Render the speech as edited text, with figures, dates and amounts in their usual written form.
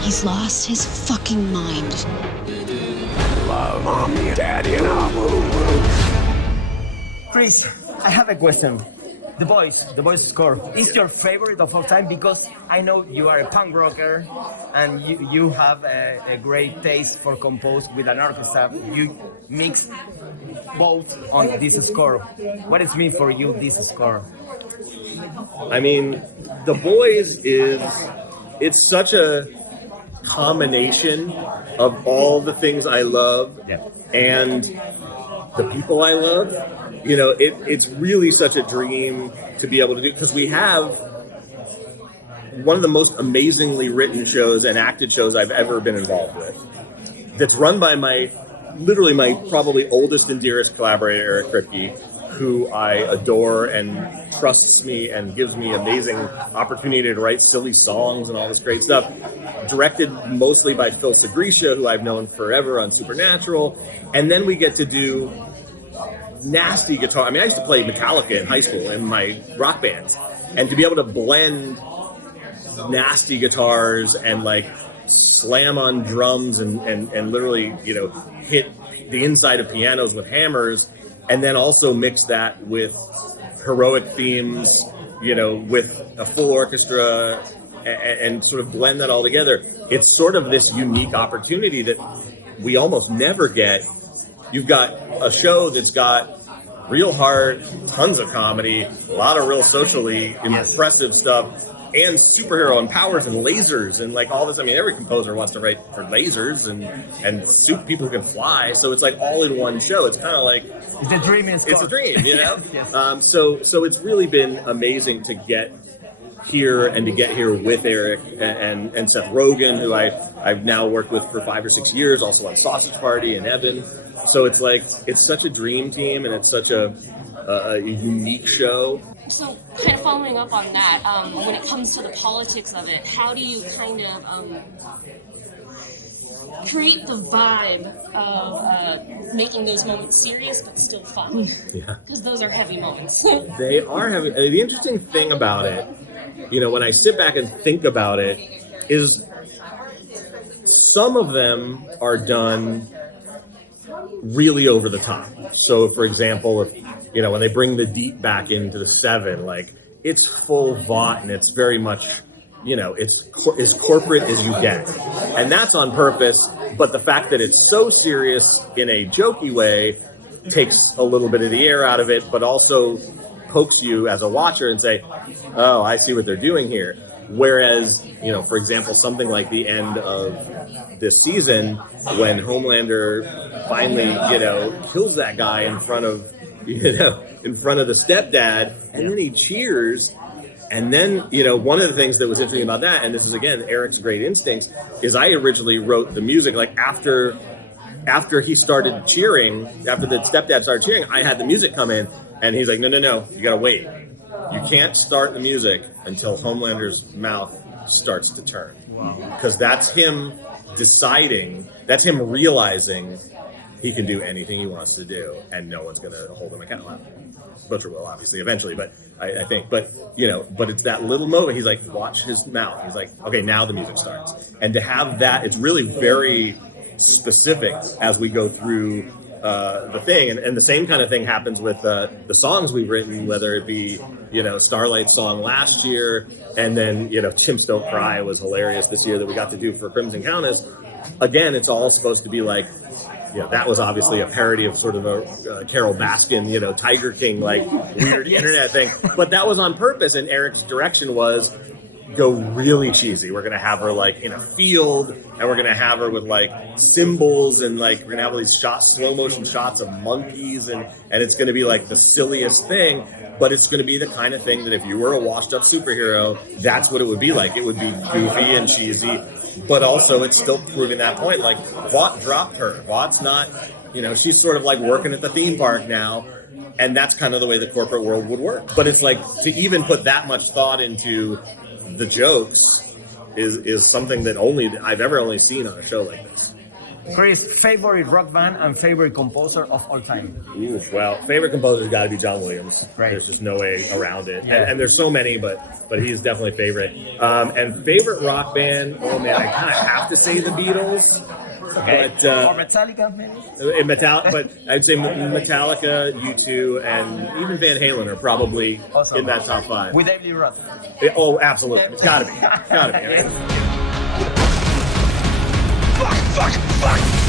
He's lost his fucking mind. Love, mommy and daddy and woo. Chris, I have a question. The Boys score is your favorite of all time, because I know you are a punk rocker and you have a great taste for compose with an orchestra. You mix both on this score. What does it mean for you, this score? I mean, The Boys it's such a combination of all the things I love and the people I love. You know, it's really such a dream to be able to do, because we have one of the most amazingly written shows and acted shows I've ever been involved with, that's run by my probably oldest and dearest collaborator, Eric Kripke, who I adore and trusts me and gives me amazing opportunity to write silly songs and all this great stuff. Directed mostly by Phil Segresha, who I've known forever on Supernatural. And then we get to do nasty guitar. I mean, I used to play Metallica in high school in my rock bands, and to be able to blend nasty guitars and like slam on drums and literally, you know, hit the inside of pianos with hammers, and then also mix that with heroic themes, you know, with a full orchestra, and sort of blend that all together. It's sort of this unique opportunity that we almost never get. You've got a show that's got real heart, tons of comedy, a lot of real socially impressive stuff, and superhero and powers and lasers and like all this. I mean, every composer wants to write for lasers and people who can fly. So it's like all in one show. It's kind of like it's a dream. It's a dream, you know. Yes. So it's really been amazing to get here and to get here with Eric and Seth Rogen, who I've now worked with for 5 or 6 years, also on Sausage Party, and Evan. So it's like, it's such a dream team, and it's such a unique show. So kind of following up on that, when it comes to the politics of it, how do you kind of create the vibe of making those moments serious but still fun? Yeah. Because those are heavy moments. They are heavy. The interesting thing about it, you know, when I sit back and think about it, is some of them are done really over the top. So, for example, if you know, when they bring the deep back into the 7, like it's full Vought and it's very much, you know, it's as corporate as you get, and that's on purpose. But the fact that it's so serious in a jokey way takes a little bit of the air out of it, but also pokes you as a watcher and say, "Oh, I see what they're doing here." Whereas, you know, for example, something like the end of this season, when Homelander finally, you know, kills that guy in front of the stepdad, and then he cheers. And then, you know, one of the things that was interesting about that, and this is again Eric's great instincts, is I originally wrote the music like after he started cheering, after the stepdad started cheering, I had the music come in, and he's like, no, you gotta wait. You can't start the music until Homelander's mouth starts to turn. Because that's him deciding, that's him realizing he can do anything he wants to do, and no one's going to hold him accountable. Butcher will, obviously, eventually, but I think. But, you know, but it's that little moment. He's like, watch his mouth. He's like, okay, now the music starts. And to have that, it's really very specific as we go through the thing, and the same kind of thing happens with the songs we've written, whether it be, you know, Starlight's song last year, and then, you know, Chimps Don't Cry was hilarious this year that we got to do for Crimson Countess. Again, it's all supposed to be like, you know, that was obviously a parody of sort of a Carole Baskin, you know, Tiger King, like weird internet thing, but that was on purpose, and Eric's direction was go really cheesy. We're going to have her like in a field, and we're going to have her with like cymbals, and like we're going to have all these shots, slow motion shots of monkeys, and it's going to be like the silliest thing, but it's going to be the kind of thing that if you were a washed up superhero, that's what it would be like. It would be goofy and cheesy, but also it's still proving that point. Like Vought dropped her. Vaught's not, you know, she's sort of like working at the theme park now. And that's kind of the way the corporate world would work. But it's like to even put that much thought into the jokes is something that I've ever seen on a show like this. Chris, favorite rock band and favorite composer of all time? Oof, well, favorite composer's got to be John Williams. Right. There's just no way around it. Yeah. And there's so many, but he's definitely favorite. And favorite rock band, oh man, I kind of have to say the Beatles. Okay. But, or Metallica, maybe? But I'd say Metallica, U2, and even Van Halen are probably Awesome. in that top 5. With David Roth. Oh, absolutely. It's got to be. Got to be. I mean, Fuck!